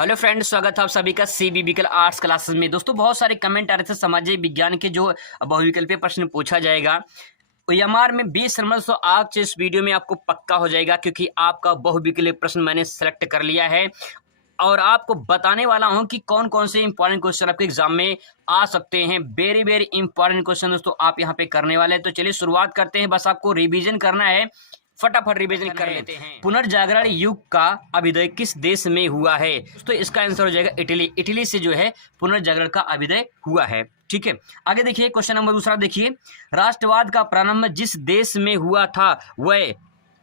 Hello friends, स्वागत है आप सभी का CBBकल आर्ट्स क्लासेस में। दोस्तों, बहुत सारे कमेंट आ रहे थे सामाजिक विज्ञान के जो बहुविकल्पीय प्रश्न पूछा जाएगा OMR में 20 नंबर। तो आज इस वीडियो में आपको पक्का हो जाएगा क्योंकि आपका बहुविकल्पीय प्रश्न मैंने सेलेक्ट कर लिया है और आपको बताने वाला हूं कि कौन कौन से इंपॉर्टेंट क्वेश्चन आपके एग्जाम में आ सकते हैं। वेरी वेरी इंपॉर्टेंट क्वेश्चन दोस्तों आप यहां पे करने वाले हैं। तो चलिए शुरुआत करते हैं। बस आपको रिवीजन करना है, फटाफट रिवीजन कर लेते हैं। पुनर्जागरण युग का अभ्युदय किस देश में हुआ है? तो इसका आंसर हो जाएगा इटली। इटली से जो है पुनर्जागरण का अभ्युदय हुआ है। ठीक है, आगे देखिए क्वेश्चन नंबर दूसरा देखिए। राष्ट्रवाद का प्रारंभ जिस देश में हुआ था वह,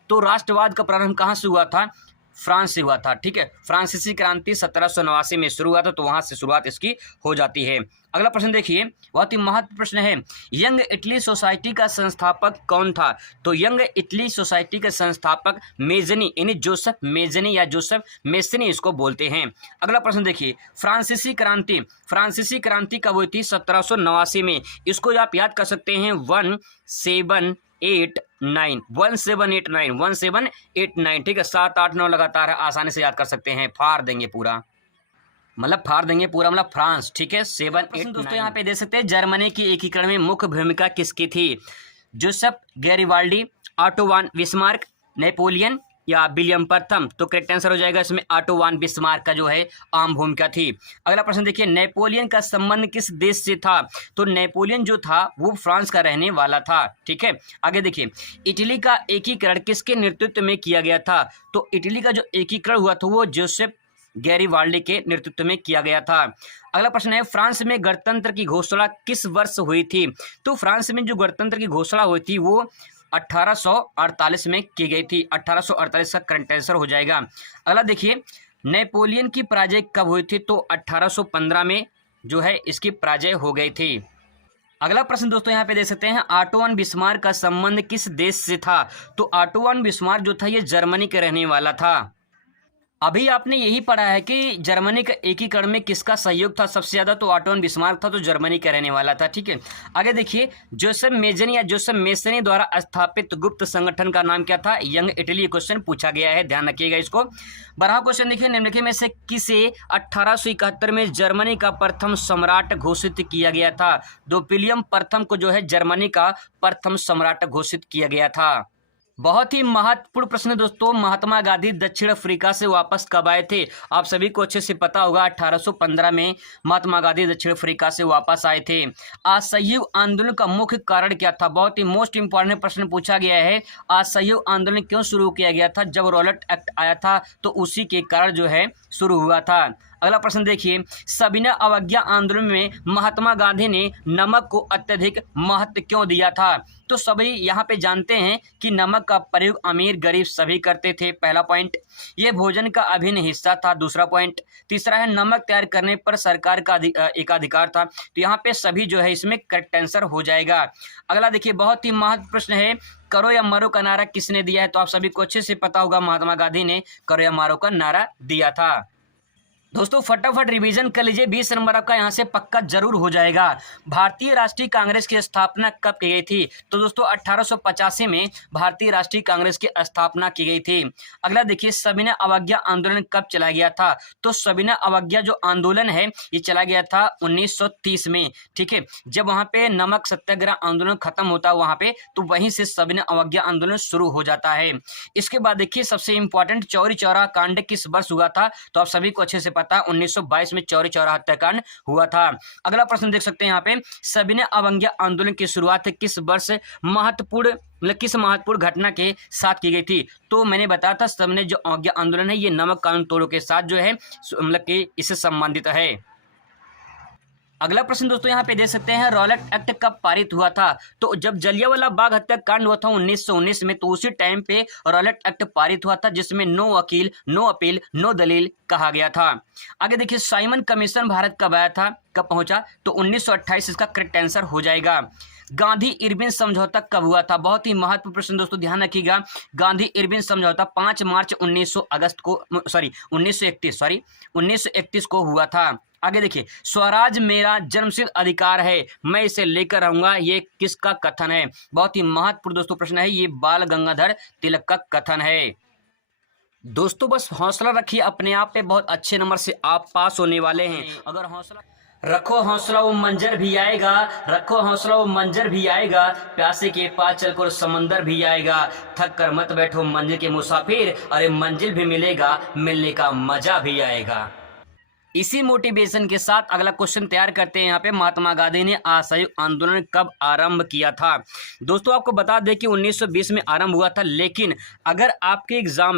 तो राष्ट्रवाद का प्रारंभ कहां से हुआ था? फ्रांस से हुआ था। ठीक है, फ्रांसीसी क्रांति 1789 में शुरू हुआ था, तो वहां से शुरुआत इसकी हो जाती है। अगला प्रश्न देखिए, बहुत ही महत्वपूर्ण प्रश्न है। यंग इटली सोसाइटी का संस्थापक कौन था? तो यंग इटली सोसाइटी के संस्थापक मेजनी, यानी जोसेफ मेजनी या जोसेफ मेसनी इसको बोलते हैं। अगला प्रश्न देखिए, फ्रांसीसी क्रांति, फ्रांसीसी क्रांति कब हुई थी? 1789 में। इसको आप याद कर सकते हैं 1789, 1789। ठीक है, 7 8 9 लगातार आसानी से याद कर सकते हैं। फाड़ देंगे पूरा, मतलब फ्रांस। ठीक है, 7 8 दोस्तों यहाँ पे दे सकते हैं। जर्मनी की एकीकरण में मुख्य भूमिका किसकी थी? जोसेफ गैरिबाल्डी, ऑटो वान बिस्मार्क, नेपोलियन या विलियम प्रथम? तो करेक्ट आंसर हो जाएगा इसमें ऑटो वान बिस्मार्क का जो है अहम भूमिका थी। अगला प्रश्न देखिए, नेपोलियन का संबंध किस देश से था? तो नेपोलियन जो था वो फ्रांस का रहने वाला था। ठीक है, आगे देखिए, इटली का एकीकरण किसके नेतृत्व में किया गया था? तो इटली का जो एकीकरण हुआ था वो जोसेफ गैरिबाल्डी के नेतृत्व में किया गया था। अगला प्रश्न है, फ्रांस में गणतंत्र की घोषणा किस वर्ष हुई थी? तो फ्रांस में जो गणतंत्र की घोषणा हुई थी वो 1848 में की गई थी। 1848 का करंट आंसर हो जाएगा। अगला देखिए, नेपोलियन की पराजय कब हुई थी? तो 1815 में जो है इसकी पराजय हो गई थी। अगला प्रश्न दोस्तों यहाँ पे देख सकते हैं, ऑटो वान बिस्मार्क का संबंध किस देश से था? तो ऑटो वान बिस्मार्क जो था ये जर्मनी के रहने वाला था। अभी आपने यही पढ़ा है कि जर्मनी का एकीकरण में किसका सहयोग था सबसे ज्यादा? तो ऑटो वान बिस्मार्क था, तो जर्मनी का रहने वाला था। ठीक है, आगे देखिए, जोसेफ मेजनी या जोसेफ मेसनी द्वारा स्थापित गुप्त संगठन का नाम क्या था? Young Italy. क्वेश्चन पूछा गया है, ध्यान रखिएगा इसको। 12वां क्वेश्चन देखिए, निम्नलिखित में से किसे 1871 में जर्मनी का प्रथम सम्राट घोषित किया गया था? तो विलियम प्रथम को जो है जर्मनी का प्रथम सम्राट घोषित किया गया था। बहुत ही महत्वपूर्ण प्रश्न दोस्तों, महात्मा गांधी दक्षिण अफ्रीका से वापस कब आए थे? आप सभी को अच्छे से पता होगा, 1815 में महात्मा गांधी दक्षिण अफ्रीका से वापस आए थे। असहयोग आंदोलन का मुख्य कारण क्या था? बहुत ही मोस्ट इंपॉर्टेंट प्रश्न पूछा गया है। असहयोग आंदोलन क्यों शुरू किया गया था? जब रॉलेट एक्ट आया था तो उसी के कारण जो है शुरू हुआ था। अगला प्रश्न देखिए, सविनय अवज्ञा आंदोलन में महात्मा गांधी ने नमक को अत्यधिक महत्व क्यों दिया था? तो सभी यहाँ पे जानते हैं कि नमक का प्रयोग अमीर गरीब सभी करते थे, पहला पॉइंट। ये भोजन का अभिन्न हिस्सा था, दूसरा पॉइंट। तीसरा है, नमक तैयार करने पर सरकार का एक अधिकार था। तो यहाँ पे सभी जो है इसमें करेक्ट आंसर हो जाएगा। अगला देखिए, बहुत ही महत्वपूर्ण प्रश्न है, करो या मरो का नारा किसने दिया है? तो आप सभी को अच्छे से पता होगा, महात्मा गांधी ने करो या मरो का नारा दिया था। दोस्तों फटाफट रिवीजन कर लीजिए, 20 नंबर आपका यहाँ से पक्का जरूर हो जाएगा। भारतीय राष्ट्रीय कांग्रेस की स्थापना कब की गई थी? तो दोस्तों 1885 में भारतीय राष्ट्रीय कांग्रेस की स्थापना की गई थी। अगला देखिए, सविनय अवज्ञा आंदोलन कब चला गया था? तो सविनय अवज्ञा जो आंदोलन है ये चला गया था 1930 में। ठीक है, जब वहां पे नमक सत्याग्रह आंदोलन खत्म होता है वहां पे, तो वहीं से सविनय अवज्ञा आंदोलन शुरू हो जाता है। इसके बाद देखिए, सबसे इंपॉर्टेंट चौरी चौरा कांड किस वर्ष हुआ था? तो आप सभी को अच्छे से पता, 1922 में चौरी चौरा हत्याकांड हुआ था। अगला प्रश्न देख सकते हैं यहाँ पे, सविनय अवज्ञा आंदोलन की शुरुआत किस वर्ष किस महत्वपूर्ण घटना के साथ की गई थी? तो मैंने बताया था सविनय जो अवज्ञा आंदोलन है ये नमक कानून तोड़ों के साथ जो है मतलब कि इससे संबंधित है। अगला प्रश्न दोस्तों यहाँ पे दे सकते हैं, रॉलेट एक्ट कब पारित हुआ था? तो जब जलियांवाला बाग हत्याकांड हुआ था 1919 में, तो उसी टाइम पे रॉलेट एक्ट पारित हुआ था जिसमें नो वकील नो अपील नो दलील कहा गया था। आगे देखिए, साइमन कमीशन भारत कब आया था, कब पहुंचा? तो 1928 इसका करेक्ट आंसर हो जाएगा। गांधी इरविन समझौता कब हुआ था? बहुत ही महत्वपूर्ण प्रश्न दोस्तों, ध्यान रखिएगा। गांधी इरविन समझौता 5 मार्च 1931 को हुआ था। आगे देखिए, स्वराज मेरा जन्मसिद्ध अधिकार है, मैं इसे लेकर रहूंगा, ये किसका कथन है? बहुत ही महत्वपूर्ण दोस्तों प्रश्न है, ये बाल गंगाधर तिलक का कथन है। दोस्तों बस हौसला रखिए अपने आप पे, बहुत अच्छे नंबर से आप पास होने वाले हैं। अगर हौसला रखो, हौसला वो मंजर भी आएगा, रखो हौसला वो मंजर भी आएगा, प्यासे के पास चलकर समंदर भी आएगा, थक कर मत बैठो मंजिल के मुसाफिर, अरे मंजिल भी मिलेगा, मिलने का मजा भी आएगा। इसी मोटिवेशन के साथ अगला क्वेश्चन तैयार करते हैं। यहाँ पे महात्मा गांधी ने असहयोग आंदोलन कब आरंभ किया था? दोस्तों आपको बता दें कि 1920 में आरंभ हुआ था, लेकिन अगर आपके एग्जाम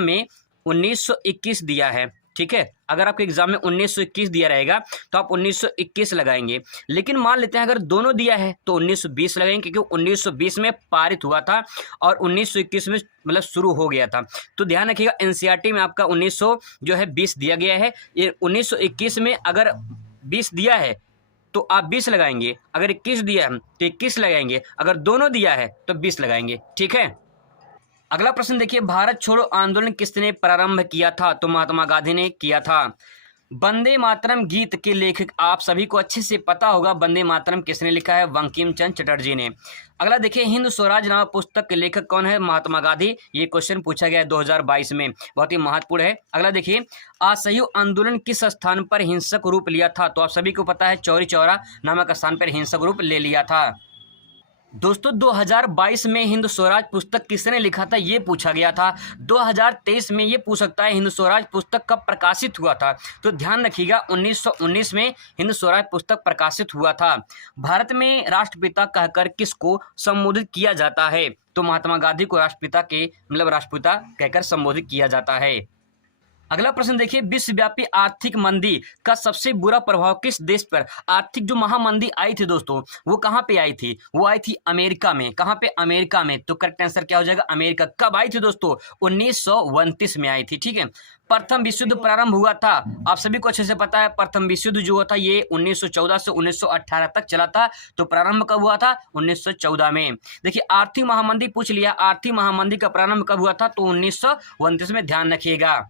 में 1921 दिया है, ठीक है, अगर आपके एग्जाम में 1921 दिया रहेगा तो आप 1921 लगाएंगे। लेकिन मान लेते हैं अगर दोनों दिया है तो 1920 लगाएंगे, क्योंकि 1920 में पारित हुआ था और 1921 में मतलब शुरू हो गया था। तो ध्यान रखिएगा एनसीईआरटी में आपका 1920 दिया गया है। ये 1921 में अगर 20 दिया है तो आप 20 लगाएंगे, अगर 21 दिया है तो 21 लगाएंगे, अगर दोनों दिया है तो 20 लगाएंगे। ठीक है, अगला प्रश्न देखिए, भारत छोड़ो आंदोलन किसने प्रारंभ किया था? तो महात्मा गांधी ने किया था। वंदे मातरम गीत के लेखक आप सभी को अच्छे से पता होगा, वंदे मातरम किसने लिखा है? बंकिम चंद्र चटर्जी ने। अगला देखिए, हिंद स्वराज नामक पुस्तक के लेखक कौन है? महात्मा गांधी। ये क्वेश्चन पूछा गया है 2022 में, बहुत ही महत्वपूर्ण है। अगला देखिए, असहयोग आंदोलन किस स्थान पर हिंसक रूप लिया था? तो आप सभी को पता है चौरी चौरा नामक स्थान पर हिंसक रूप ले लिया था। दोस्तों 2022 में हिंद स्वराज पुस्तक किसने लिखा था, ये पूछा गया था। 2023 में ये पूछ सकता है हिंद स्वराज पुस्तक कब प्रकाशित हुआ था? तो ध्यान रखिएगा 1919 में हिंद स्वराज पुस्तक प्रकाशित हुआ था। भारत में राष्ट्रपिता कहकर किसको संबोधित किया जाता है? तो महात्मा गांधी को राष्ट्रपिता कहकर संबोधित किया जाता है। अगला प्रश्न देखिए, विश्वव्यापी आर्थिक मंदी का सबसे बुरा प्रभाव किस देश पर? आर्थिक जो महामंदी आई थी दोस्तों, वो कहाँ पे आई थी? वो आई थी अमेरिका में। कहाँ पे? अमेरिका में। तो करेक्ट आंसर क्या हो जाएगा? अमेरिका। कब आई थी दोस्तों? 1929 में आई थी। ठीक है, प्रथम विश्व युद्ध प्रारंभ हुआ था, आप सभी को अच्छे से पता है। प्रथम विश्व युद्ध जो हुआ था ये 1914 से 1918 तक चला था। तो प्रारंभ कब हुआ था? 1914 में। देखिए आर्थिक महामंदी पूछ लिया, आर्थिक महामंदी का प्रारंभ कब हुआ था? तो 1929 में। ध्यान रखिएगा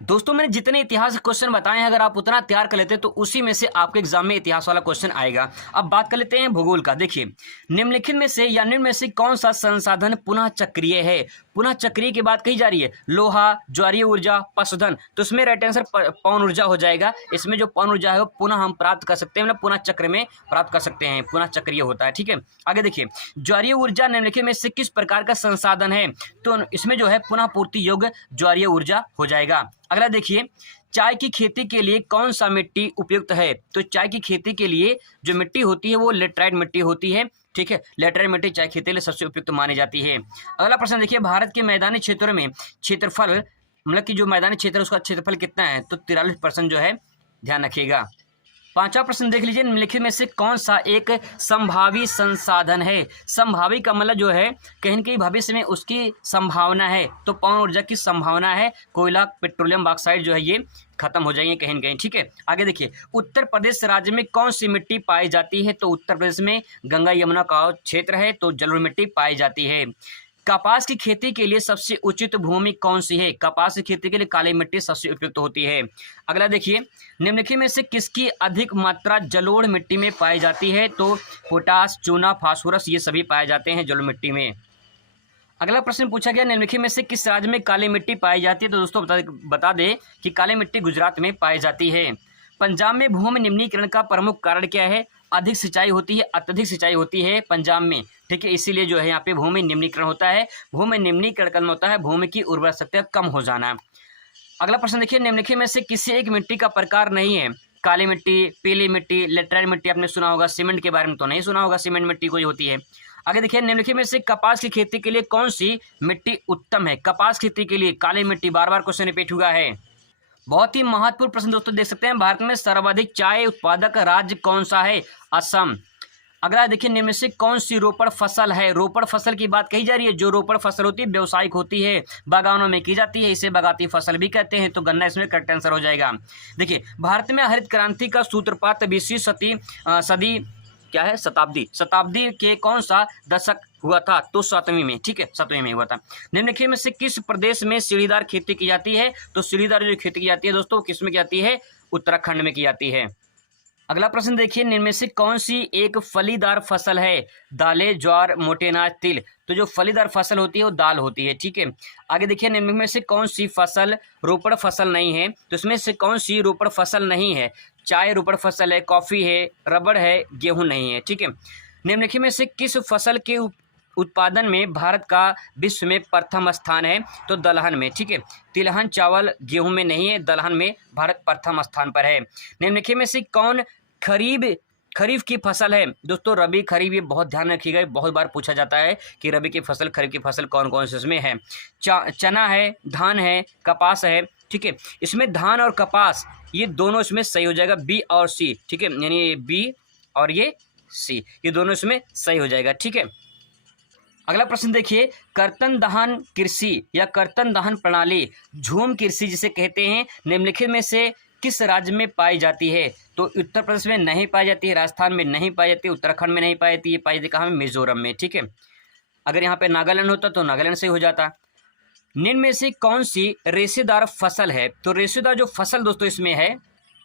दोस्तों, मैंने जितने इतिहास के क्वेश्चन बताए हैं, अगर आप उतना तैयार कर लेते तो उसी में से आपके एग्जाम में इतिहास वाला क्वेश्चन आएगा। अब बात कर लेते हैं भूगोल का। देखिए, निम्नलिखित में से या निम्न में से कौन सा संसाधन पुनः चक्रीय है? पुनः चक्रीय की बात कही जा रही है, लोहा, ज्वारीय ऊर्जा, पशुधन। तो इसमें राइट आंसर पवन ऊर्जा हो जाएगा। इसमें जो पवन ऊर्जा है वो पुनः हम प्राप्त कर सकते हैं, मतलब पुनः चक्र में प्राप्त कर सकते हैं, पुनः चक्रीय होता है। ठीक है, आगे देखिए, ज्वारीय ऊर्जा निम्नलिखित में से किस प्रकार का संसाधन है? तो इसमें जो है पुनः पूर्ति योग्य ज्वारीय ऊर्जा हो जाएगा। अगला देखिए, चाय की खेती के लिए कौन सा मिट्टी उपयुक्त है? तो चाय की खेती के लिए जो मिट्टी होती है वो लेटराइट मिट्टी होती है। ठीक है, लेटराइट मिट्टी चाय खेती के लिए सबसे उपयुक्त मानी जाती है। अगला प्रश्न देखिए, भारत के मैदानी क्षेत्रों में क्षेत्रफल, मतलब कि जो मैदानी क्षेत्र है उसका क्षेत्रफल कितना है? तो 43% जो है, ध्यान रखिएगा। पांचवा प्रश्न देख लीजिए, निम्नलिखित में से कौन सा एक संभावी संसाधन है? संभावी का मतलब जो है कहीं न कहीं भविष्य में उसकी संभावना है। तो पवन ऊर्जा की संभावना है, कोयला, पेट्रोलियम, बॉक्साइड जो है ये खत्म हो जाएंगे कहीं न कहीं। ठीक है, आगे देखिए, उत्तर प्रदेश राज्य में कौन सी मिट्टी पाई जाती है? तो उत्तर प्रदेश में गंगा यमुना का क्षेत्र है, तो जलोढ़ मिट्टी पाई जाती है। कपास की खेती के लिए सबसे उचित भूमि कौन सी है? कपास की खेती के लिए काली मिट्टी सबसे उपयुक्त होती है। अगला देखिए, निम्नलिखित में से किसकी अधिक मात्रा जलोढ़ मिट्टी में पाई जाती है? तो पोटास, चूना, फास्फोरस ये सभी पाए जाते हैं जलोढ़ मिट्टी में। अगला प्रश्न पूछा गया, निम्नलिखित में से किस राज्य में काली मिट्टी पाई जाती है? तो दोस्तों बता दें कि काली मिट्टी गुजरात में पाई जाती है। पंजाब में भूमि निम्नीकरण का प्रमुख कारण क्या है? अधिक सिंचाई होती है, अत्यधिक सिंचाई होती है पंजाब में। ठीक है, इसीलिए जो है यहाँ पे भूमि निम्नीकरण होता है। भूमि निम्नीकरण का होता है भूमि की उर्वरक शक्ति कम हो जाना। अगला प्रश्न देखिए, निम्नलिखित में से किसी एक मिट्टी का प्रकार नहीं है? काली मिट्टी, पीली मिट्टी, लेटराइट मिट्टी आपने सुना होगा, सीमेंट के बारे में तो नहीं सुना होगा, सीमेंट मिट्टी कोई होती है। आगे देखिए, निम्नलिखित में से कपास की खेती के लिए कौन सी मिट्टी उत्तम है? कपास खेती के लिए काली मिट्टी, बार बार क्वेश्चन रिपीट हुआ है। बहुत ही महत्वपूर्ण प्रश्न दोस्तों, देख सकते हैं, भारत में सर्वाधिक चाय उत्पादक राज्य कौन सा है? असम। अगला देखिए, निम्न में से कौन सी रोपड़ फसल है? रोपड़ फसल की बात कही जा रही है। जो रोपड़ फसल होती है व्यावसायिक होती है, बागानों में की जाती है, इसे बागायती फसल भी कहते हैं। तो गन्ना इसमें करेक्ट आंसर हो जाएगा। देखिए, भारत में हरित क्रांति का सूत्रपात 20वीं सदी क्या है? शताब्दी के कौन सा दशक हुआ था? तो 7वीं में। ठीक है, 7वीं में हुआ था। निम्नलिखित में से किस प्रदेश में सीढ़ीदार खेती की जाती है? तो सीढ़ीदार जो खेती की जाती है दोस्तों किस में की जाती है? उत्तराखंड में की जाती है। अगला प्रश्न देखिए, निम्न में से कौन सी एक फलीदार फसल है? दालें, ज्वार, मोटे अनाज, तिल। तो जो फलीदार फसल होती है वो दाल होती है, ठीक है। आगे देखिए, निम्न में से कौन सी फसल रोपड़ फसल नहीं है? तो इसमें से कौन सी रोपड़ फसल नहीं है? चाय रोपड़ फसल है, कॉफ़ी है, रबड़ है, गेहूं नहीं है, ठीक है। निम्नलिखित में से किस फसल के उत्पादन में भारत का विश्व में प्रथम स्थान है? तो दलहन में, ठीक है। तिलहन, चावल, गेहूं में नहीं है, दलहन में भारत प्रथम स्थान पर है। निम्नलिखित में से कौन खरीफ की फसल है? दोस्तों रबी खरीफ, ये बहुत ध्यान रखिएगा, बहुत बार पूछा जाता है कि रबी की फसल, खरीफ की फसल कौन कौन से इसमें है। चना है, धान है, कपास है, ठीक है। इसमें धान और कपास ये दोनों इसमें सही हो जाएगा, बी और सी, ठीक है, यानी बी और ये सी, ये दोनों इसमें सही हो जाएगा, ठीक है। अगला प्रश्न देखिए, कर्तन दहन कृषि या कर्तन दहन प्रणाली झूम कृषि जिसे कहते हैं, निम्नलिखित में से किस राज्य में पाई जाती है? तो उत्तर प्रदेश में नहीं पाई जाती है, राजस्थान में नहीं पाई जाती, उत्तराखंड में नहीं पाई जाती, ये पाई जाती कहाँ में? मिजोरम में, ठीक है। अगर यहाँ पे नागालैंड होता तो नागालैंड से हो जाता। निम्न में से कौन सी रेशेदार फसल है? तो रेशेदार जो फसल दोस्तों इसमें है,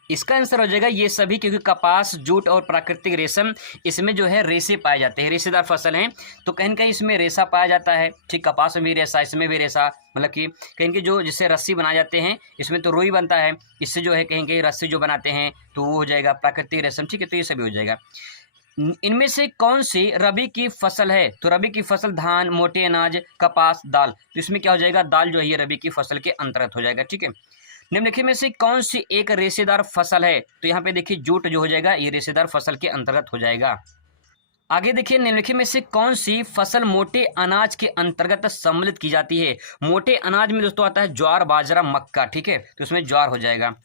इसका आंसर हो जाएगा ये सभी, क्योंकि कपास, जूट और प्राकृतिक रेशम इसमें जो है रेशे पाए जाते हैं, रेशेदार फसल हैं, तो कहीं न कहीं इसमें रेशा पाया जाता है, ठीक। कपास में भी रेशा, इसमें भी रेशा, मतलब कि कहीं कि जो जिससे रस्सी बनाए जाते हैं, इसमें तो रुई बनता है, इससे जो है कहीं कहीं रस्सी जो बनाते हैं तो वो हो जाएगा प्राकृतिक रेशम, ठीक है। तो ये सभी हो जाएगा। इनमें से कौन सी रबी की फसल है? तो रबी की फसल धान, मोटे अनाज, कपास, दाल। तो इसमें क्या हो जाएगा? दाल जो है ये रबी की फसल के अंतर्गत हो जाएगा, ठीक है। निम्नलिखित में से कौन सी एक रेशेदार फसल है? तो यहाँ पे देखिए जूट जो हो जाएगा ये रेशेदार फसल के अंतर्गत हो जाएगा। आगे देखिए, निम्नलिखित में से कौन सी फसल मोटे अनाज के अंतर्गत सम्मिलित की जाती है? मोटे अनाज में दोस्तों आता है ज्वार, बाजरा, मक्का, ठीक है, तो इसमें ज्वार हो जाएगा।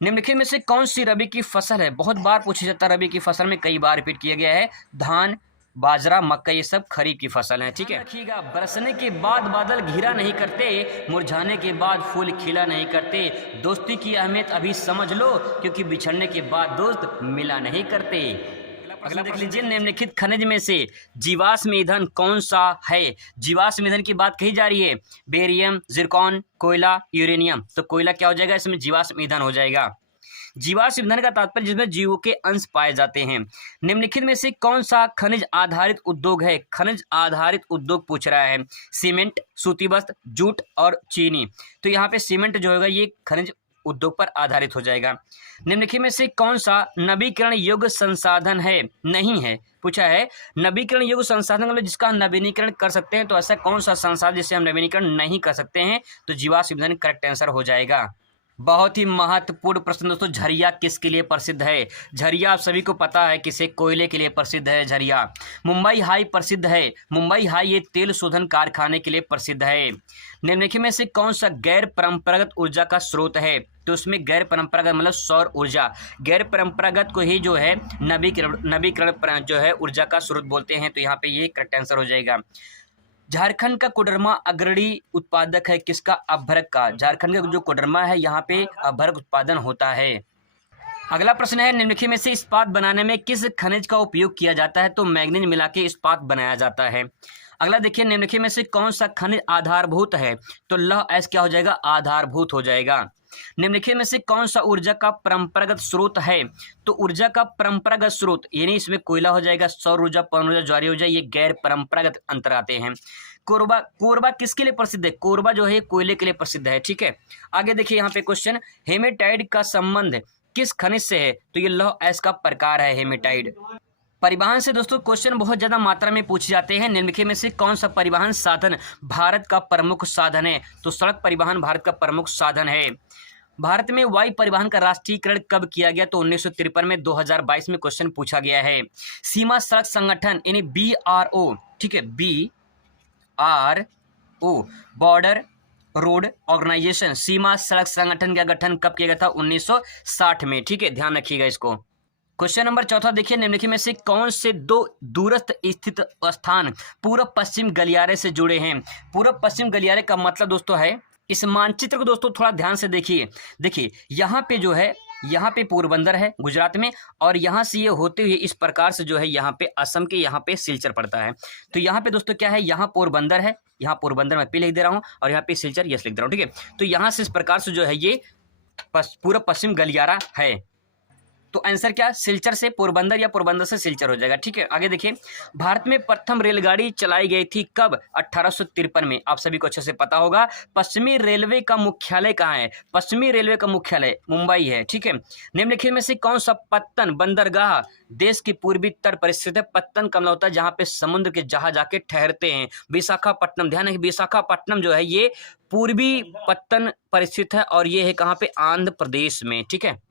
निम्नलिखित में से कौन सी रबी की फसल है? बहुत बार पूछा जाता है, रबी की फसल में कई बार रिपीट किया गया है, धान, बाजरा, मक्का, ये सब खरीफ की फसल है, ठीक है। रखिएगा, बरसने के बाद बादल घिरा नहीं करते, मुरझाने के बाद फूल खिला नहीं करते, दोस्ती की अहमियत अभी समझ लो, क्योंकि बिछड़ने के बाद दोस्त मिला नहीं करते। अगला देख लीजिए, निम्नलिखित खनिज में से जीवाश्म ईंधन कौन सा है? जीवाश्म ईंधन की बात कही जा रही है, बेरियम, जिरकॉन, कोयला, यूरेनियम। तो कोयला क्या हो जाएगा? इसमें जीवाश्म ईंधन हो जाएगा। जीवाश्म ईंधन का तात्पर्य जिसमें जीवों के अंश पाए जाते हैं। निम्नलिखित में से कौन सा खनिज आधारित उद्योग है? खनिज आधारित उद्योग पूछ रहा है, सीमेंट, सूती वस्त्र, जूट और चीनी। तो यहाँ पे सीमेंट जो होगा ये खनिज उद्योग पर आधारित हो जाएगा। निम्नलिखित में से कौन सा नवीकरण योग्य संसाधन है? नहीं है, पूछा है नवीकरण योग्य संसाधन मतलब जिसका हम नवीनीकरण कर सकते हैं, तो ऐसा कौन सा संसाधन जिससे हम नवीनीकरण नहीं कर सकते हैं? तो जीवाश्म ईंधन करेक्ट आंसर हो जाएगा। बहुत ही महत्वपूर्ण प्रश्न दोस्तों, झरिया किसके लिए प्रसिद्ध है? झरिया आप सभी को पता है किसे? कोयले के लिए प्रसिद्ध है झरिया। मुंबई हाई प्रसिद्ध है, मुंबई हाई ये तेल शोधन कारखाने के लिए प्रसिद्ध है। निम्नलिखित में से कौन सा गैर परंपरागत ऊर्जा का स्रोत है? तो उसमें गैर परंपरागत मतलब सौर ऊर्जा, गैर परंपरागत को ही जो है नवीकरण जो है ऊर्जा का स्रोत बोलते हैं, तो यहाँ पे ये करेक्ट आंसर हो जाएगा। झारखंड का कोडरमा अग्रणी उत्पादक है किसका? अभ्रक का। झारखंड का जो कोडरमा है यहाँ पे अभ्रक उत्पादन होता है। अगला प्रश्न है, निम्नलिखित में से इस्पात बनाने में किस खनिज का उपयोग किया जाता है? तो मैग्नीज मिला के इस्पात बनाया जाता है। अगला देखिए, निम्नलिखित में से कौन सा खनिज आधारभूत है? तो लौह अयस्क क्या हो जाएगा? आधारभूत हो जाएगा। निम्नलिखित में से कौन सा ऊर्जा का परंपरागत स्रोत है? तो ऊर्जा का परंपरागत स्रोत यानी इसमें कोयला हो जाएगा, सौर ऊर्जा, पवन ऊर्जा, ज्वारीय ऊर्जा, ये गैर परंपरागत अंतर आते हैं। कोरबा किसके लिए प्रसिद्ध है? कोरबा जो है कोयले के लिए प्रसिद्ध है, ठीक है। आगे देखिए यहाँ पे क्वेश्चन, हेमेटाइट का संबंध किस खनिज से है? तो ये लौह अयस्क का प्रकार है हेमेटाइट। परिवहन से दोस्तों क्वेश्चन बहुत ज्यादा मात्रा में पूछे जाते हैं। निम्नलिखित में से कौन सा परिवहन साधन भारत का प्रमुख साधन है? तो सड़क परिवहन भारत का प्रमुख साधन है। भारत में वायु परिवहन का राष्ट्रीयकरण कब किया गया? तो 1953 में। 2022 में क्वेश्चन पूछा गया है। सीमा सड़क संगठन यानी BRO, ठीक है, BRO बॉर्डर रोड ऑर्गेनाइजेशन, सीमा सड़क संगठन का गठन कब किया गया था? 1960 में, ठीक है, ध्यान रखिएगा इसको। क्वेश्चन नंबर 4 देखिए, निम्नलिखित में से कौन से दो दूरस्थ स्थित स्थान पूर्व पश्चिम गलियारे से जुड़े हैं? पूर्व पश्चिम गलियारे का मतलब दोस्तों है, इस मानचित्र को दोस्तों थोड़ा ध्यान से देखिए यहाँ पे जो है, यहाँ पे पोरबंदर है गुजरात में, और यहाँ से ये होते हुए इस प्रकार से जो है यहाँ पे असम के यहाँ पे सिलचर पड़ता है। तो यहाँ पे दोस्तों क्या है, यहाँ पोरबंदर है, यहाँ पोरबंदर मैं P लिख दे रहा हूँ, और यहाँ पे सिलचर यस लिख दे रहा हूँ, ठीक है। तो यहाँ से इस प्रकार से जो है ये पूर्व पश्चिम गलियारा है। तो आंसर क्या, सिलचर से पोरबंदर या पोरबंदर से सिलचर हो जाएगा। ठीक है, आगे देखिए, भारत में प्रथम रेलगाड़ी चलाई गई थी कब, 1853 में। आप सभी को अच्छे से पता होगा। पश्चिमी रेलवे का मुख्यालय कहाँ है, पश्चिमी रेलवे का मुख्यालय मुंबई है। ठीक है, निम्नलिखित में से कौन सा पत्तन बंदरगाह देश की पूर्वी तट पर स्थित है। पत्तन कमला होता है जहां पे समुद्र के जहाज आके ठहरते हैं। विशाखापट्टनम, ध्यान है, विशाखापट्टनम जो है ये पूर्वी पत्तन पर स्थित है और ये है कहाँ पे, आंध्र प्रदेश में। ठीक है,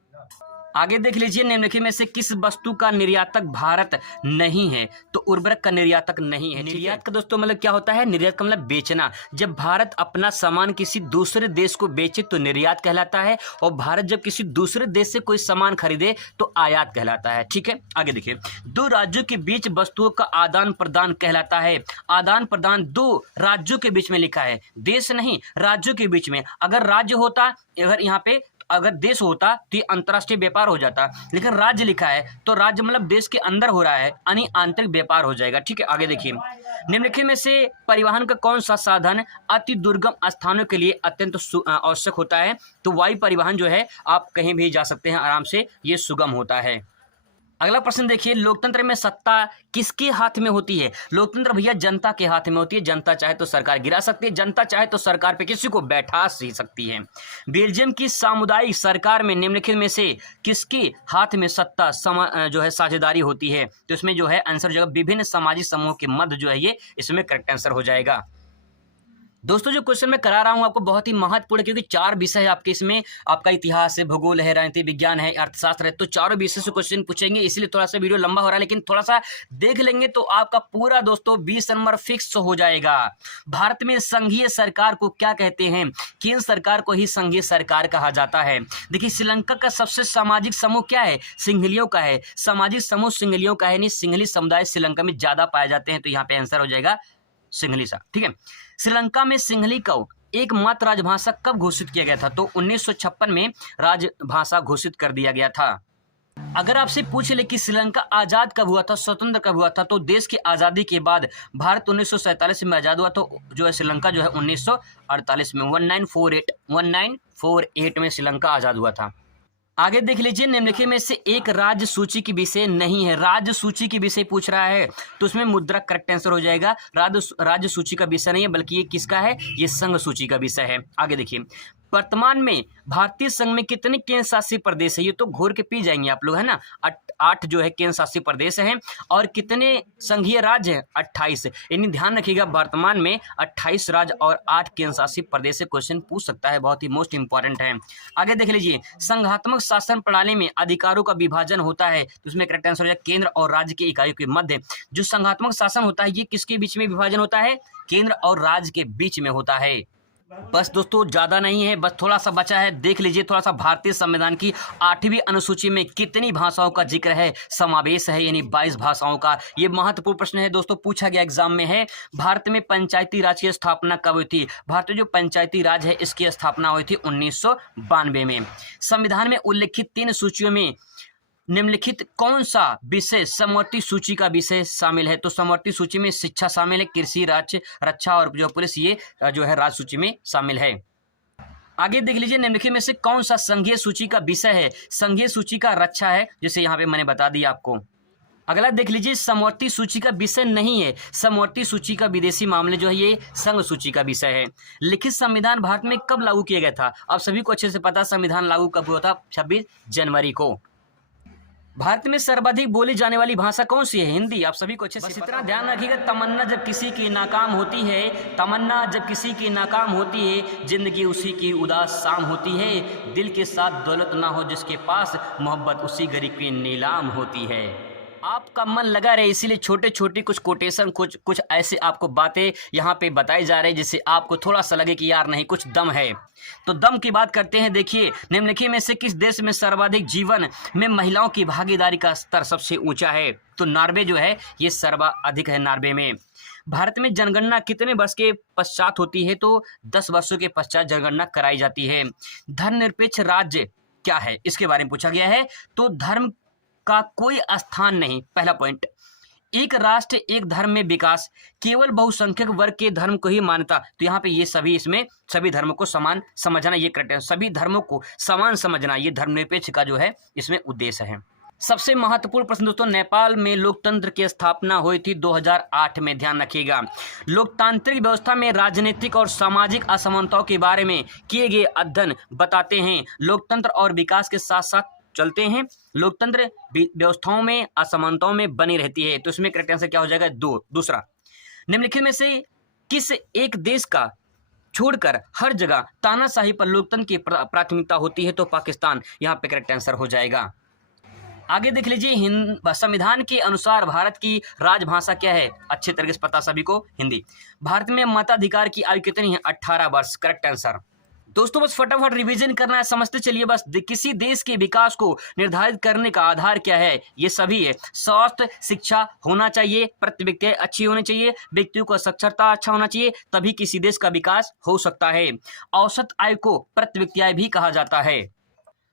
आगे देख लीजिए, निम्नलिखित में से किस वस्तु का निर्यातक भारत नहीं है। तो उर्वरक का निर्यातक नहीं है। निर्यात का दोस्तों मतलब क्या होता है, निर्यात का मतलब बेचना। जब भारत अपना सामान किसी दूसरे देश को बेचे तो निर्यात कहलाता है, और भारत जब किसी दूसरे देश से कोई सामान खरीदे तो आयात कहलाता है। ठीक है, आगे देखिए, दो राज्यों के बीच वस्तुओं का आदान प्रदान कहलाता है। आदान प्रदान दो राज्यों के बीच में लिखा है, देश नहीं, राज्यों के बीच में। अगर राज्य होता, अगर यहाँ पे अगर देश होता तो ये अंतर्राष्ट्रीय व्यापार हो जाता, लेकिन राज्य लिखा है तो राज्य मतलब देश के अंदर हो रहा है, यानी आंतरिक व्यापार हो जाएगा। ठीक है, आगे देखिए, निम्नलिखित में से परिवहन का कौन सा साधन अति दुर्गम स्थानों के लिए अत्यंत आवश्यक होता है। तो वायु परिवहन जो है आप कहीं भी जा सकते हैं आराम से, ये सुगम होता है। अगला प्रश्न देखिए, लोकतंत्र में सत्ता किसके हाथ में होती है। लोकतंत्र भैया जनता के हाथ में होती है। जनता चाहे तो सरकार गिरा सकती है, जनता चाहे तो सरकार पे किसी को बैठा सी सकती है। बेल्जियम की सामुदायिक सरकार में निम्नलिखित में से किसके हाथ में सत्ता जो है साझेदारी होती है। तो इसमें जो है आंसर जो है विभिन्न सामाजिक समूहों के मध्य जो है ये इसमें करेक्ट आंसर हो जाएगा। दोस्तों जो क्वेश्चन मैं करा रहा हूं आपको बहुत ही महत्वपूर्ण, क्योंकि 4 विषय है आपके इसमें, आपका इतिहास है, भूगोल है, राजनीति विज्ञान है, अर्थशास्त्र है, तो चारों विषय से क्वेश्चन पूछेंगे, इसलिए थोड़ा सा वीडियो लंबा हो रहा है, लेकिन थोड़ा सा देख लेंगे तो आपका पूरा दोस्तों 20 नंबर फिक्स हो जाएगा। भारत में संघीय सरकार को क्या कहते हैं, केंद्र सरकार को ही संघीय सरकार कहा जाता है। देखिए, श्रीलंका का सबसे सामाजिक समूह क्या है, सिंहलियों का है। सामाजिक समूह सिंहलियों का है, यानी सिंहली समुदाय श्रीलंका में ज्यादा पाए जाते हैं, तो यहाँ पे आंसर हो जाएगा सिंहली सा। ठीक है, श्रीलंका में सिंहली को एकमात्र राजभाषा कब घोषित किया गया था। तो 1956 में राजभाषा घोषित कर दिया गया था। अगर आपसे पूछ ले कि श्रीलंका आजाद कब हुआ था, स्वतंत्र कब हुआ था, तो देश की आजादी के बाद भारत 1947 में आजाद हुआ, तो जो है श्रीलंका जो है 1948 में 1948 में श्रीलंका आजाद हुआ था। आगे देख लीजिए, निम्नलिखित में से एक राज्य सूची की विषय नहीं है। राज्य सूची की विषय पूछ रहा है तो उसमें मुद्रा करेक्ट आंसर हो जाएगा। राज्य सूची का विषय नहीं है, बल्कि ये किसका है, ये संघ सूची का विषय है। आगे देखिए, वर्तमान में भारतीय संघ में कितने केंद्र शासित प्रदेश है, ये तो घोर के पी जाएंगे आप लोग, है ना। 8 जो है केंद्र शासित प्रदेश हैं, और कितने संघीय राज्य हैं, 28। यानी ध्यान रखिएगा, वर्तमान में 28 राज्य और 8 केंद्र शासित प्रदेश से क्वेश्चन पूछ सकता है, बहुत ही मोस्ट इंपॉर्टेंट है। आगे देख लीजिए, संघात्मक शासन प्रणाली में अधिकारों का विभाजन होता है, तो उसमें करेक्ट आंसर हो जाएगा केंद्र और राज्य की इकाइयों के मध्य। जो संघात्मक शासन होता है ये किसके बीच में विभाजन होता है, केंद्र और राज्य के बीच में होता है। बस दोस्तों ज्यादा नहीं है, बस थोड़ा सा बचा है, देख लीजिए थोड़ा सा। भारतीय संविधान की 8वीं अनुसूची में कितनी भाषाओं का जिक्र है, समावेश है, यानी 22 भाषाओं का। ये महत्वपूर्ण प्रश्न है दोस्तों, पूछा गया एग्जाम में है। भारत में पंचायती राज की स्थापना कब हुई थी। भारत में जो पंचायती राज है इसकी स्थापना हुई थी 1992 में। संविधान में उल्लिखित 3 सूचियों में निम्नलिखित कौन सा विषय समवर्ती सूची का विषय शामिल है। तो समवर्ती सूची में शिक्षा शामिल है, कृषि, राज्य रक्षा और जो पुलिस, ये जो है राज्य सूची में शामिल है। आगे देख लीजिए, निम्नलिखित में से कौन सा संघीय सूची का विषय है। संघीय सूची का रक्षा है, जिसे यहाँ पे मैंने बता दिया आपको। अगला देख लीजिए, समवर्ती सूची का विषय नहीं है। समवर्ती सूची का विदेशी मामले जो है ये संघ सूची का विषय है। लिखित संविधान भारत में कब लागू किया गया था। आप सभी को अच्छे से पता, संविधान लागू कब हुआ था, 26 जनवरी को। भारत में सर्वाधिक बोली जाने वाली भाषा कौन सी है, हिंदी। आप सभी को अच्छे से इतना ध्यान रखिएगा, तमन्ना जब किसी की नाकाम होती है, तमन्ना जब किसी की नाकाम होती है, जिंदगी उसी की उदास शाम होती है, दिल के साथ दौलत ना हो जिसके पास, मोहब्बत उसी गरीब की नीलाम होती है। आपका मन लगा रहे, इसीलिए छोटे छोटे कुछ कोटेशन, कुछ ऐसे आपको बातें यहाँ पे बताई जा रही है, जिससे आपको थोड़ा सा लगे कि यार नहीं कुछ दम है। तो दम की बात करते हैं। देखिए, निम्नलिखित में से किस देश में सर्वाधिक जीवन में महिलाओं की भागीदारी का स्तर सबसे ऊंचा है। तो नॉर्वे जो है ये सर्वाधिक है, नॉर्वे में। भारत में जनगणना कितने वर्ष के पश्चात होती है। तो 10 वर्षों के पश्चात जनगणना कराई जाती है। धर्मनिरपेक्ष राज्य क्या है, इसके बारे में पूछा गया है। तो धर्म का कोई स्थान नहीं, पहला पॉइंट। एक राष्ट्र एक धर्म में विकास, केवल बहुसंख्यक वर्ग के धर्म को ही मान्यता। तो यहाँ पे ये सभी, इसमें सभी धर्मों को समान समझना, ये करेक्ट है। सभी धर्मों को समान समझना, ये धर्मनिरपेक्ष का जो है इसमें उद्देश्य है। सबसे महत्वपूर्ण प्रश्न दोस्तों, नेपाल में लोकतंत्र की स्थापना हुई थी 2008 में, ध्यान रखिएगा। लोकतांत्रिक व्यवस्था में राजनीतिक और सामाजिक असमानताओं के बारे में किए गए अध्ययन बताते हैं लोकतंत्र और विकास के साथ साथ चलते हैं, लोकतंत्र व्यवस्थाओं में असमानताओं में बनी रहती है। तो इसमें करेक्ट आंसर क्या हो जाएगा? दूसरा। निम्नलिखित में से किस एक देश का छोड़कर हर जगह तानाशाही पर लोकतंत्र की प्राथमिकता होती है? तो पाकिस्तान यहाँ पे करेक्ट आंसर हो जाएगा। आगे देख लीजिए, संविधान के अनुसार भारत की राजभाषा क्या है? अच्छे तरीके से पता सभी को, हिंदी। भारत में मताधिकार की आयु कितनी है? 18 वर्ष, करेक्ट आंसर। दोस्तों बस फटाफट रिवीजन करना है, समझते चलिए। बस किसी देश के विकास को निर्धारित करने का आधार क्या है? ये सभी है। स्वास्थ्य, शिक्षा होना चाहिए, प्रति व्यक्ति अच्छी होनी चाहिए, व्यक्तियों का साक्षरता अच्छा होना चाहिए, तभी किसी देश का विकास हो सकता है। औसत आय को प्रति व्यक्ति आय भी कहा जाता है।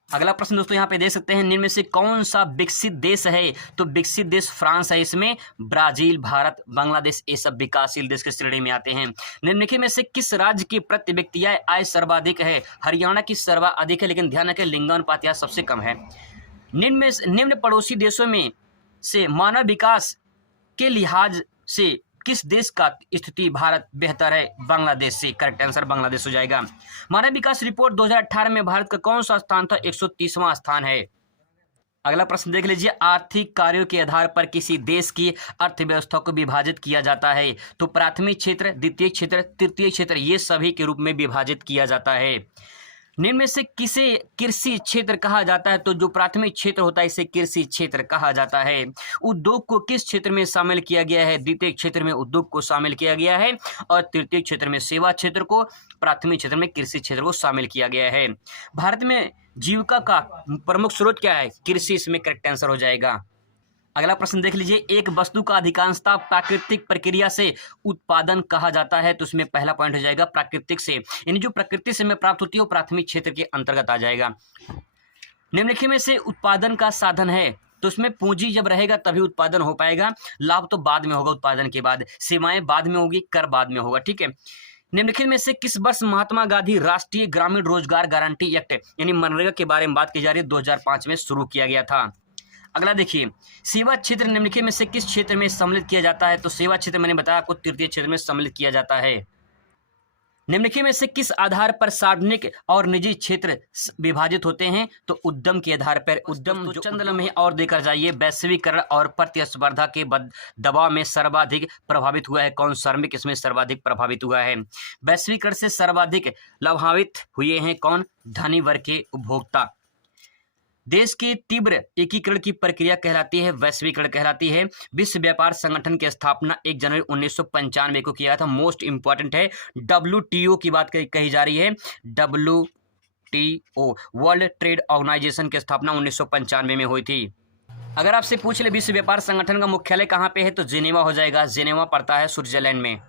अगला प्रश्न दोस्तों यहाँ पे देख सकते हैं, निम्न में से कौन सा विकसित देश है? तो विकसित देश फ्रांस है, इसमें ब्राजील, भारत, बांग्लादेश ये सब विकासशील देश की श्रेणी में आते हैं। निम्नलिखित में से किस राज्य की प्रति व्यक्ति आय सर्वाधिक है? हरियाणा की सर्वाधिक है, लेकिन ध्यान रखें लिंगानुपात यहाँ सबसे कम है। निम्न पड़ोसी देशों में से मानव विकास के लिहाज से किस देश का स्थिति भारत बेहतर है? बांग्लादेश से, करेक्ट आंसर बांग्लादेश हो जाएगा। मानव विकास रिपोर्ट 2018 में भारत का कौन सा स्थान था? 130वां स्थान है। अगला प्रश्न देख लीजिए, आर्थिक कार्यों के आधार पर किसी देश की अर्थव्यवस्था को विभाजित किया जाता है? तो प्राथमिक क्षेत्र, द्वितीय क्षेत्र, तृतीय क्षेत्र, ये सभी के रूप में विभाजित किया जाता है। निम्न में से किसे कृषि क्षेत्र कहा जाता है? तो जो प्राथमिक क्षेत्र होता है इसे कृषि क्षेत्र कहा जाता है। उद्योग को किस क्षेत्र में शामिल किया गया है? द्वितीय क्षेत्र में उद्योग को शामिल किया गया है और तृतीय क्षेत्र में सेवा क्षेत्र को, प्राथमिक क्षेत्र में कृषि क्षेत्र को शामिल किया गया है। भारत में जीविका का प्रमुख स्रोत क्या है? कृषि, इसमें करेक्ट आंसर हो जाएगा। अगला प्रश्न देख लीजिए, एक वस्तु का अधिकांशतः प्राकृतिक प्रक्रिया से उत्पादन कहा जाता है? तो उसमें पहला पॉइंट हो जाएगा प्राकृतिक से, यानी जो प्रकृति से हमें प्राप्त होती है वो प्राथमिक क्षेत्र के अंतर्गत आ जाएगा। निम्नलिखित में से उत्पादन का साधन है? तो उसमें पूंजी जब रहेगा तभी उत्पादन हो पाएगा, लाभ तो बाद में होगा, उत्पादन के बाद, सेवाएं बाद में होगी, कर बाद में होगा, ठीक है। निम्नलिखित में से किस वर्ष महात्मा गांधी राष्ट्रीय ग्रामीण रोजगार गारंटी एक्ट यानी मनरेगा के बारे में बात की जा रही है, 2005 में शुरू किया गया था। अगला देखिए, सेवा क्षेत्र निम्नलिखित में से किस क्षेत्र में सम्मिलित किया जाता है? तो सेवा क्षेत्र मैंने बताया आपको तृतीय क्षेत्र में सम्मिलित किया जाता है। निम्नलिखित में से किस आधार पर सार्वजनिक और निजी क्षेत्र विभाजित होते हैं? तो उद्यम के आधार पर। उद्यम जो चंद लम्हे और देकर जाइए, वैश्वीकरण और प्रतिस्पर्धा के दबाव में सर्वाधिक प्रभावित हुआ है कौन? श्रमिक इसमें सर्वाधिक प्रभावित हुआ है। वैश्वीकरण से सर्वाधिक लाभान्वित हुए हैं कौन? धनी वर्ग के उपभोक्ता। देश की तीव्र एकीकरण की प्रक्रिया कहलाती है वैश्वीकरण कहलाती है। विश्व व्यापार संगठन की स्थापना 1 जनवरी 1995 को किया था। मोस्ट इंपॉर्टेंट है, WTO की बात कही जा रही है। WTO वर्ल्ड ट्रेड ऑर्गेनाइजेशन की स्थापना 1995 में हुई थी। अगर आपसे पूछ ले विश्व व्यापार संगठन का मुख्यालय कहाँ पे है? तो जिनेवा हो जाएगा, जिनेवा पड़ता है स्विट्जरलैंड में।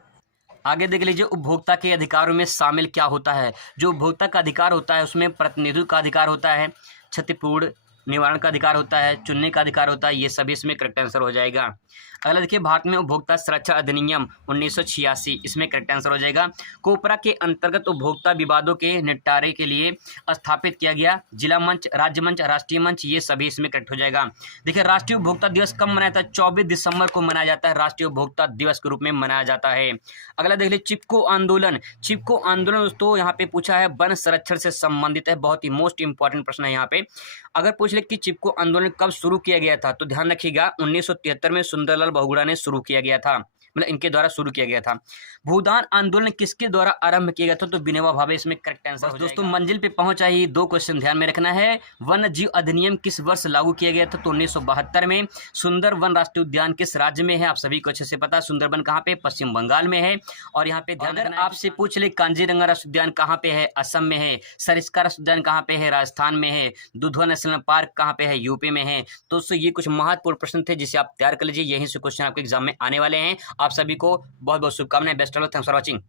आगे देख लीजिए, उपभोक्ता के अधिकारों में शामिल क्या होता है? जो उपभोक्ता का अधिकार होता है उसमें प्रतिनिधित्व का अधिकार होता है, क्षतिपूर्ण निवारण का अधिकार होता है, चुनने का अधिकार होता है, ये सभी इसमें करेक्ट आंसर हो जाएगा। अगला देखिए, भारत में उपभोक्ता सुरक्षा अधिनियम 1986 इसमें करेक्ट आंसर हो जाएगा। कोपरा के अंतर्गत उपभोक्ता विवादों के निपटारे के लिए स्थापित किया गया जिला मंच, राज्य मंच, राष्ट्रीय मंच, ये सभी इसमें करेक्ट हो जाएगा। देखिए, राष्ट्रीय उपभोक्ता दिवस कब मनाया जाता है? 24 दिसंबर को मनाया जाता है, राष्ट्रीय उपभोक्ता दिवस के रूप में मनाया जाता है। अगला देख लीजिए, चिपको आंदोलन। चिपको आंदोलन दोस्तों यहाँ पे पूछा है, वन संरक्षण से संबंधित है, बहुत ही मोस्ट इंपॉर्टेंट प्रश्न है यहाँ पे। अगर पूछ ले कि चिपको आंदोलन कब शुरू किया गया था, तो ध्यान रखिएगा 1973 में सुंदरलाल बहुगुणा ने शुरू किया गया था, मतलब इनके द्वारा शुरू किया गया था। भूदान आंदोलन किसके द्वारा आरंभ किया गया था? तो विनोबा भावे इसमें करेक्ट आंसर हो जाएगा। दोस्तों मंजिल पे पहुंच आई, 2 क्वेश्चन ध्यान में रखना है। वन्य जीव अधिनियम किस वर्ष लागू किया गया था? तो 1972 में। सुंदरवन राष्ट्रीय उद्यान किस राज्य में है? आप सभी को अच्छे से पता है, सुंदरवन कहाँ पे? पश्चिम बंगाल में है। और यहाँ पे ध्यान रखना, आपसे पूछ ले कांजीरंगा राष्ट्रीय उद्यान कहाँ पे है? असम में है। सरिस्का राष्ट्रीय उद्यान कहाँ पे है? राजस्थान में है। दुधवा नेशनल पार्क कहाँ पे है? यूपी में है। तो दोस्तों ये कुछ महत्वपूर्ण प्रश्न थे जिसे आप तैयार कर लीजिए, यहीं से क्वेश्चन आपके एग्जाम में आने वाले हैं। आप सभी को बहुत बहुत शुभकामनाएं, best of luck, thanks for watching.